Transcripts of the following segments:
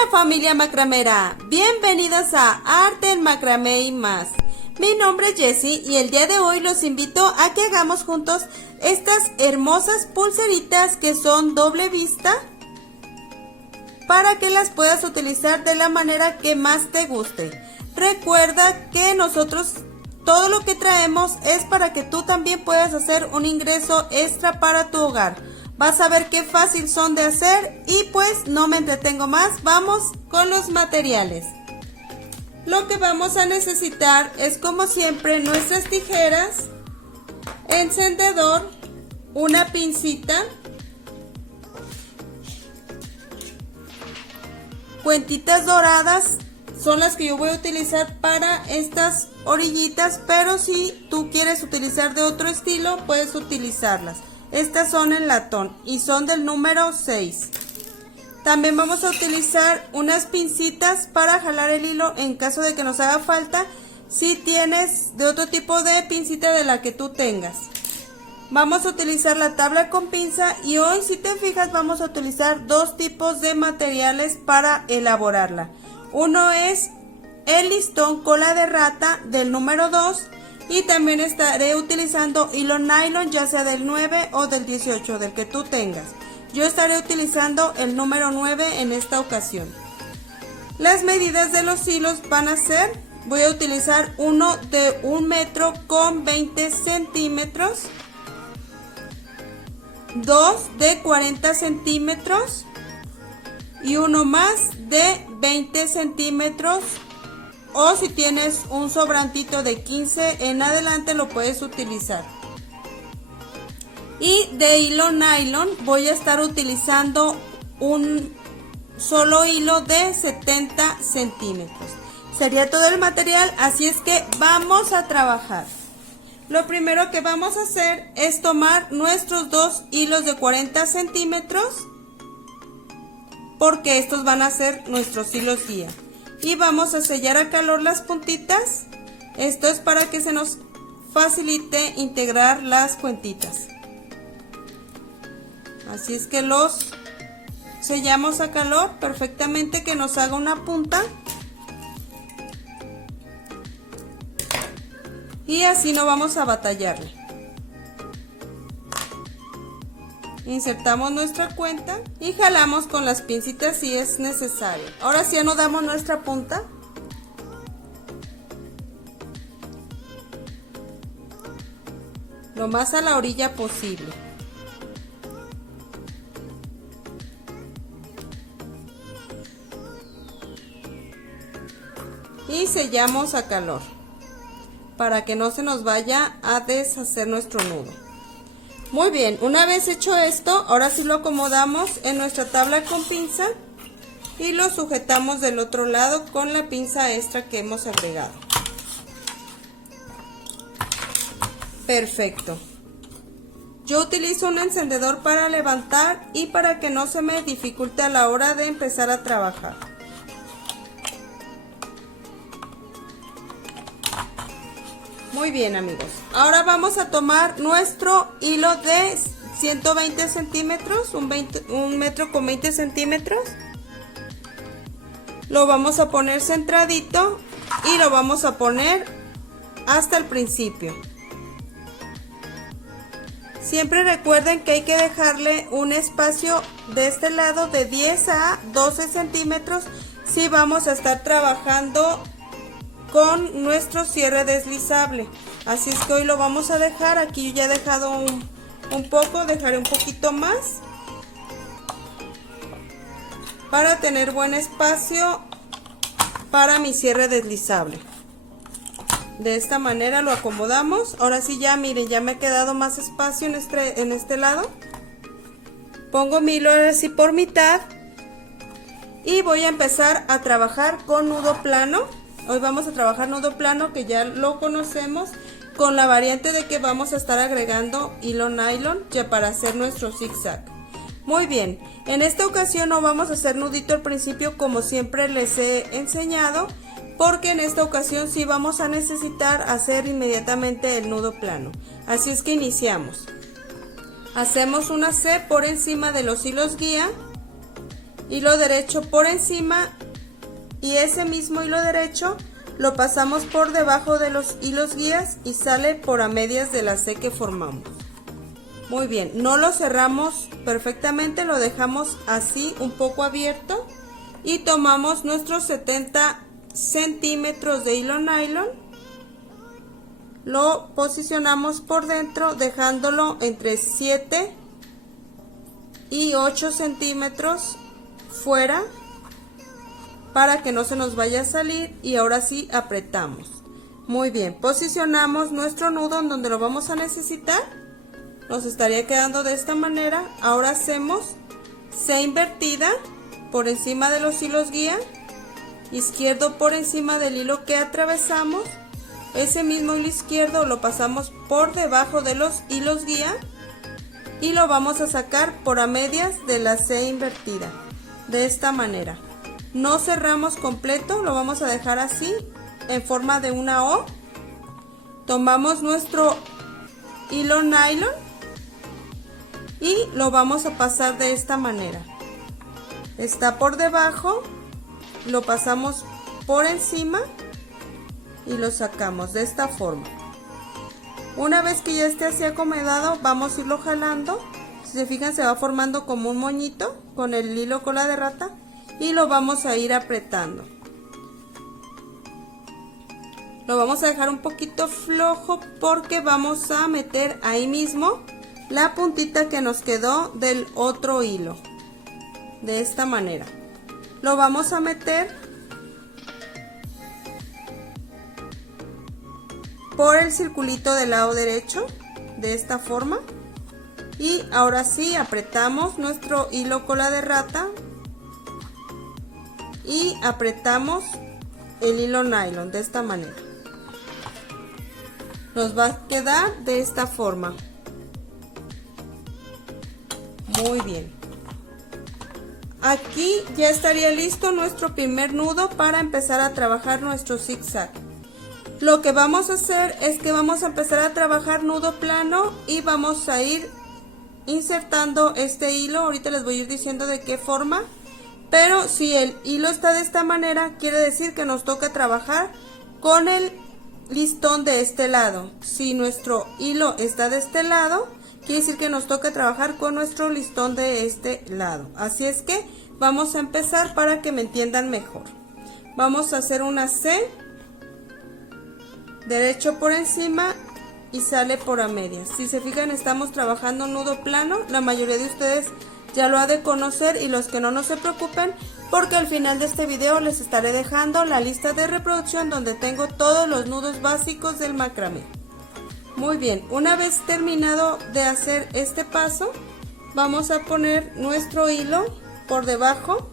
Hola familia macramera, bienvenidas a Arte en Macramé y más. Mi nombre es Jessie y el día de hoy los invito a que hagamos juntos estas hermosas pulseritas que son doble vista para que las puedas utilizar de la manera que más te guste. Recuerda que nosotros todo lo que traemos es para que tú también puedas hacer un ingreso extra para tu hogar. Vas a ver qué fácil son de hacer y pues no me entretengo más, vamos con los materiales. Lo que vamos a necesitar es como siempre nuestras tijeras, encendedor, una pincita, cuentitas doradas, son las que yo voy a utilizar para estas orillitas, pero si tú quieres utilizar de otro estilo puedes utilizarlas. Estas son en latón y son del número 6. También vamos a utilizar unas pincitas para jalar el hilo en caso de que nos haga falta. Si tienes de otro tipo de pincita de la que tú tengas. Vamos a utilizar la tabla con pinza y hoy, si te fijas, vamos a utilizar dos tipos de materiales para elaborarla. Uno es el listón cola de rata del número 2. Y también estaré utilizando hilo nylon, ya sea del 9 o del 18, del que tú tengas. Yo estaré utilizando el número 9 en esta ocasión. Las medidas de los hilos van a ser, voy a utilizar uno de 1 metro con 20 centímetros, dos de 40 centímetros y uno más de 20 centímetros. O si tienes un sobrantito de 15 en adelante lo puedes utilizar. Y de hilo nylon voy a estar utilizando un solo hilo de 70 centímetros. Sería todo el material, así es que vamos a trabajar. Lo primero que vamos a hacer es tomar nuestros dos hilos de 40 centímetros, porque estos van a ser nuestros hilos guía. Y vamos a sellar a calor las puntitas. Esto es para que se nos facilite integrar las cuentitas. Así es que los sellamos a calor perfectamente, que nos haga una punta. Y así no vamos a batallarle. Insertamos nuestra cuenta y jalamos con las pincitas si es necesario. Ahora sí anudamos nuestra punta. Lo más a la orilla posible. Y sellamos a calor para que no se nos vaya a deshacer nuestro nudo. Muy bien, una vez hecho esto, ahora sí lo acomodamos en nuestra tabla con pinza y lo sujetamos del otro lado con la pinza extra que hemos agregado. Perfecto. Yo utilizo un encendedor para levantar y para que no se me dificulte a la hora de empezar a trabajar. Muy bien, amigos, ahora vamos a tomar nuestro hilo de 120 centímetros, un metro con 20 centímetros. Lo vamos a poner centradito y lo vamos a poner hasta el principio. Siempre recuerden que hay que dejarle un espacio de este lado de 10 a 12 centímetros si vamos a estar trabajando con nuestro cierre deslizable. Así es que hoy lo vamos a dejar, aquí ya he dejado un poco, dejaré un poquito más para tener buen espacio para mi cierre deslizable. De esta manera lo acomodamos. Ahora sí, ya miren, ya me ha quedado más espacio en este lado. Pongo mi hilo así por mitad y voy a empezar a trabajar con nudo plano. Hoy vamos a trabajar nudo plano, que ya lo conocemos, con la variante de que vamos a estar agregando hilo nylon ya para hacer nuestro zigzag. Muy bien, en esta ocasión no vamos a hacer nudito al principio como siempre les he enseñado, porque en esta ocasión sí vamos a necesitar hacer inmediatamente el nudo plano. Así es que iniciamos. Hacemos una C por encima de los hilos guía hilo derecho por encima y ese mismo hilo derecho lo pasamos por debajo de los hilos guías y sale por a medias de la C que formamos. Muy bien, no lo cerramos perfectamente, lo dejamos así un poco abierto y tomamos nuestros 70 centímetros de hilo nylon, lo posicionamos por dentro dejándolo entre 7 y 8 centímetros fuera para que no se nos vaya a salir y ahora sí apretamos. Muy bien, posicionamos nuestro nudo en donde lo vamos a necesitar, nos estaría quedando de esta manera. Ahora hacemos C invertida por encima de los hilos guía, izquierdo por encima del hilo que atravesamos, ese mismo hilo izquierdo lo pasamos por debajo de los hilos guía y lo vamos a sacar por a medias de la C invertida, de esta manera. No cerramos completo, lo vamos a dejar así en forma de una O. Tomamos nuestro hilo nylon y lo vamos a pasar de esta manera. Está por debajo, lo pasamos por encima y lo sacamos de esta forma. Una vez que ya esté así acomodado, vamos a irlo jalando. Si se fijan, se va formando como un moñito con el hilo cola de rata y lo vamos a ir apretando. Lo vamos a dejar un poquito flojo porque vamos a meter ahí mismo la puntita que nos quedó del otro hilo. De esta manera. Lo vamos a meter por el circulito del lado derecho, de esta forma. Y ahora sí apretamos nuestro hilo cola de rata y apretamos el hilo nylon de esta manera. Nos va a quedar de esta forma. Muy bien. Aquí ya estaría listo nuestro primer nudo para empezar a trabajar nuestro zigzag. Lo que vamos a hacer es que vamos a empezar a trabajar nudo plano y vamos a ir insertando este hilo. Ahorita les voy a ir diciendo de qué forma, pero si el hilo está de esta manera, quiere decir que nos toca trabajar con el listón de este lado. Si nuestro hilo está de este lado, quiere decir que nos toca trabajar con nuestro listón de este lado. Así es que vamos a empezar para que me entiendan mejor. Vamos a hacer una C, derecho por encima y sale por a medias. Si se fijan, estamos trabajando nudo plano. La mayoría de ustedes ya lo ha de conocer y los que no se preocupen, porque al final de este video les estaré dejando la lista de reproducción donde tengo todos los nudos básicos del macramé. Muy bien, una vez terminado de hacer este paso, vamos a poner nuestro hilo por debajo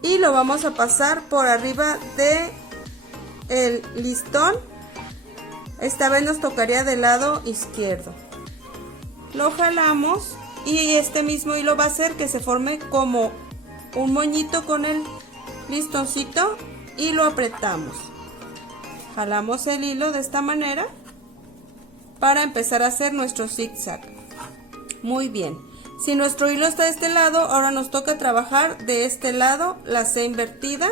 y lo vamos a pasar por arriba de el listón. Esta vez nos tocaría del lado izquierdo. Lo jalamos y este mismo hilo va a hacer que se forme como un moñito con el listoncito y lo apretamos. Jalamos el hilo de esta manera para empezar a hacer nuestro zigzag. Muy bien, si nuestro hilo está de este lado, ahora nos toca trabajar de este lado la C invertida.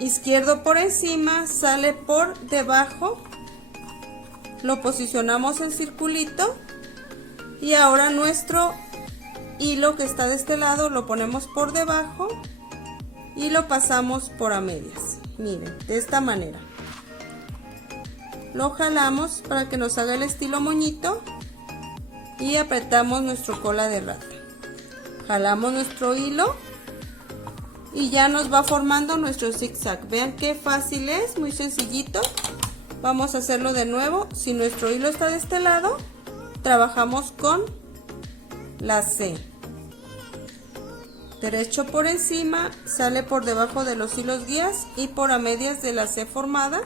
Izquierdo por encima, sale por debajo, lo posicionamos en circulito y ahora nuestro hilo que está de este lado lo ponemos por debajo y lo pasamos por a medias. Miren, de esta manera lo jalamos para que nos haga el estilo moñito y apretamos nuestro cola de rata. Jalamos nuestro hilo y ya nos va formando nuestro zigzag. Vean qué fácil es, muy sencillito. Vamos a hacerlo de nuevo. Si nuestro hilo está de este lado, trabajamos con la C. Derecho por encima, sale por debajo de los hilos guías y por a medias de la C formada.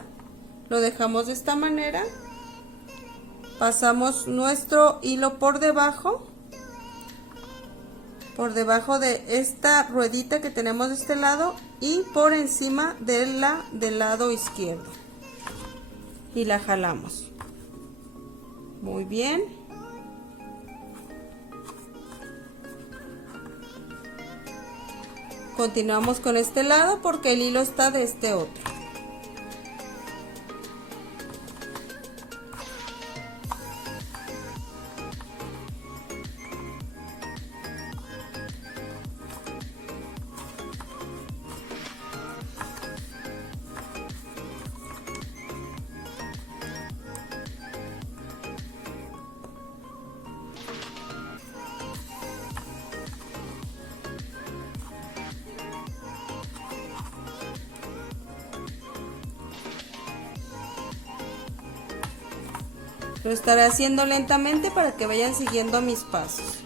Lo dejamos de esta manera. Pasamos nuestro hilo por debajo de esta ruedita que tenemos de este lado y por encima de la del lado izquierdo y la jalamos. Muy bien. Continuamos con este lado porque el hilo está de este otro. Lo estaré haciendo lentamente para que vayan siguiendo mis pasos.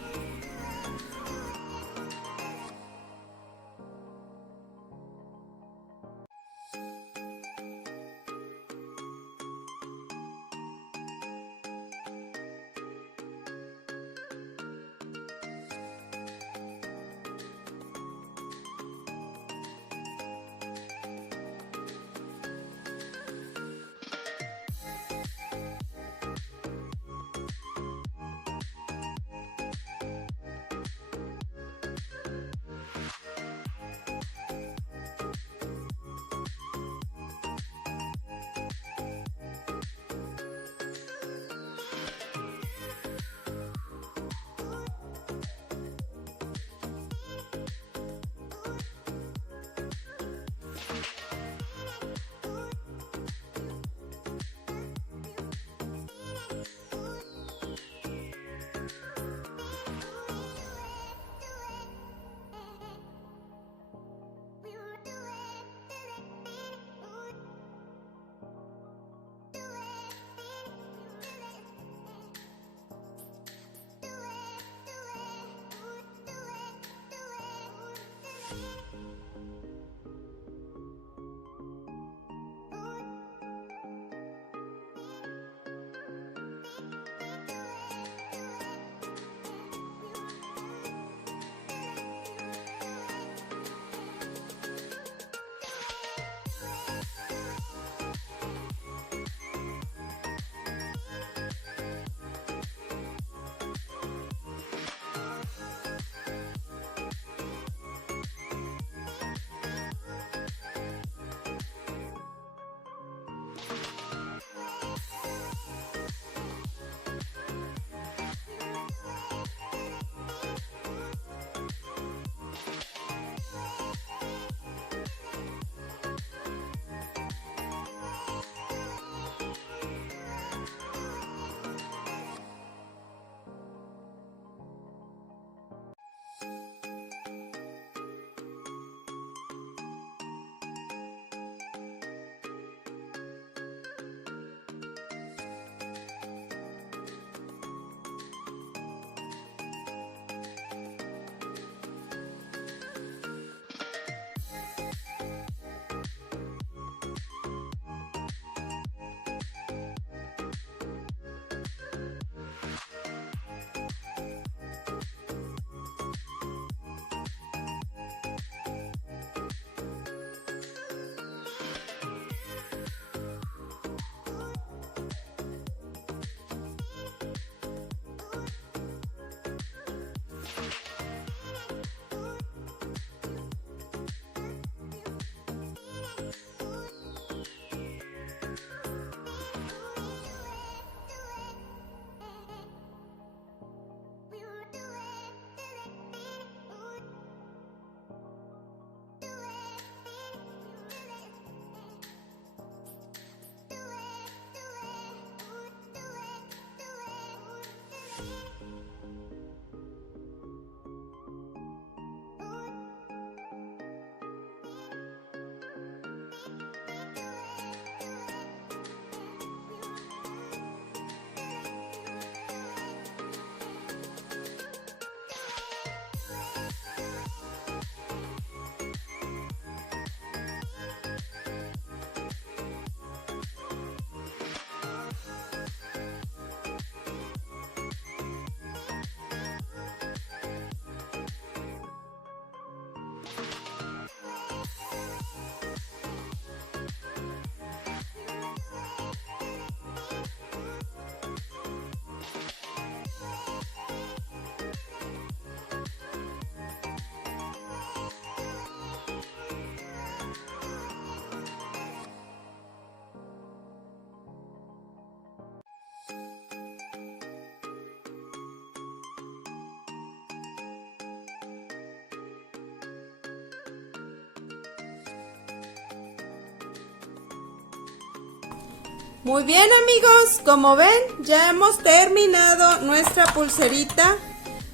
Muy bien, amigos, como ven, ya hemos terminado nuestra pulserita.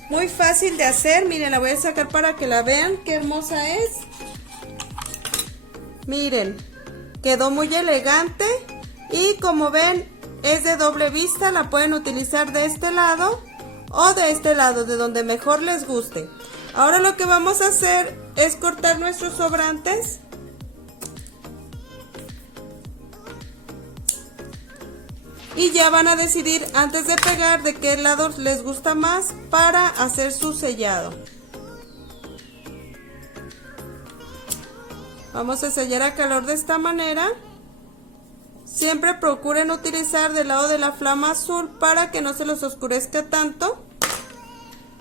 Muy fácil de hacer, miren, la voy a sacar para que la vean, qué hermosa es. Miren, quedó muy elegante y como ven, es de doble vista, la pueden utilizar de este lado o de este lado, de donde mejor les guste. Ahora lo que vamos a hacer es cortar nuestros sobrantes. Y ya van a decidir antes de pegar de qué lado les gusta más para hacer su sellado. Vamos a sellar a calor de esta manera. Siempre procuren utilizar del lado de la flama azul para que no se los oscurezca tanto.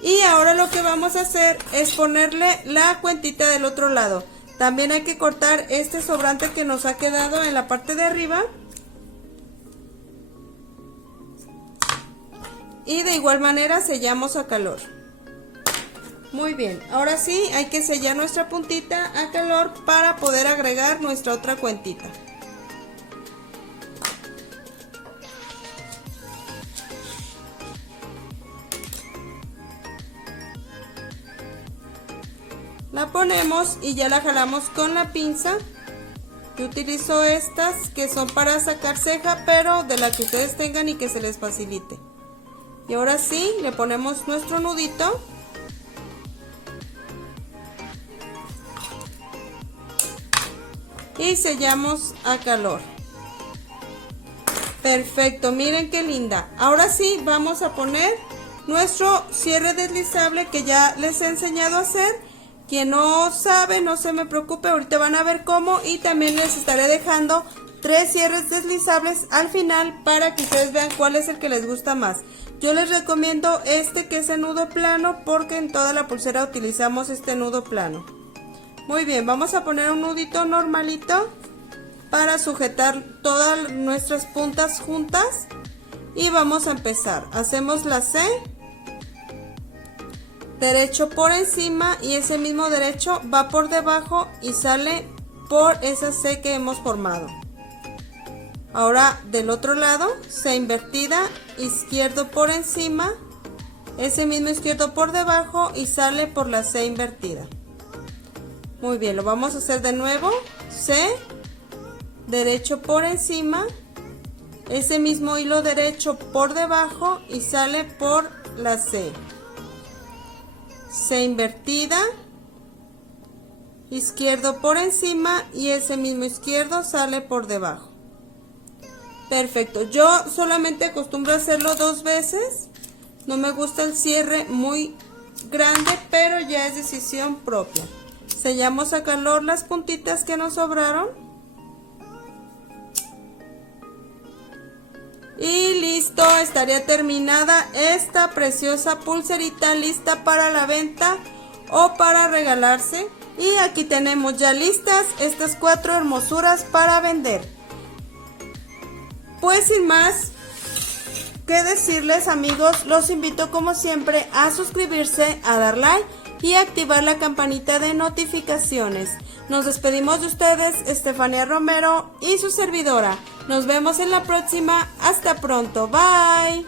Y ahora lo que vamos a hacer es ponerle la cuentita del otro lado. También hay que cortar este sobrante que nos ha quedado en la parte de arriba. Y de igual manera sellamos a calor. Muy bien, ahora sí hay que sellar nuestra puntita a calor para poder agregar nuestra otra cuentita. La ponemos y ya la jalamos con la pinza. Yo utilizo estas que son para sacar ceja, pero de la que ustedes tengan y que se les facilite. Y ahora sí, le ponemos nuestro nudito. Y sellamos a calor. Perfecto, miren qué linda. Ahora sí, vamos a poner nuestro cierre deslizable que ya les he enseñado a hacer. Quien no sabe, no se me preocupe, ahorita van a ver cómo. Y también les estaré dejando 3 cierres deslizables al final para que ustedes vean cuál es el que les gusta más. Yo les recomiendo este que es el nudo plano porque en toda la pulsera utilizamos este nudo plano. Muy bien, vamos a poner un nudito normalito para sujetar todas nuestras puntas juntas. Y vamos a empezar. Hacemos la C, derecho por encima y ese mismo derecho va por debajo y sale por esa C que hemos formado. Ahora del otro lado, C invertida, izquierdo por encima, ese mismo izquierdo por debajo y sale por la C invertida. Muy bien, lo vamos a hacer de nuevo. C, derecho por encima, ese mismo hilo derecho por debajo y sale por la C. C invertida, izquierdo por encima y ese mismo izquierdo sale por debajo. Perfecto, yo solamente acostumbro a hacerlo 2 veces, no me gusta el cierre muy grande, pero ya es decisión propia. Sellamos a calor las puntitas que nos sobraron. Y listo, estaría terminada esta preciosa pulserita lista para la venta o para regalarse. Y aquí tenemos ya listas estas 4 hermosuras para vender. Pues sin más que decirles, amigos, los invito como siempre a suscribirse, a dar like y activar la campanita de notificaciones. Nos despedimos de ustedes, Estefanía Romero y su servidora. Nos vemos en la próxima. Hasta pronto. Bye.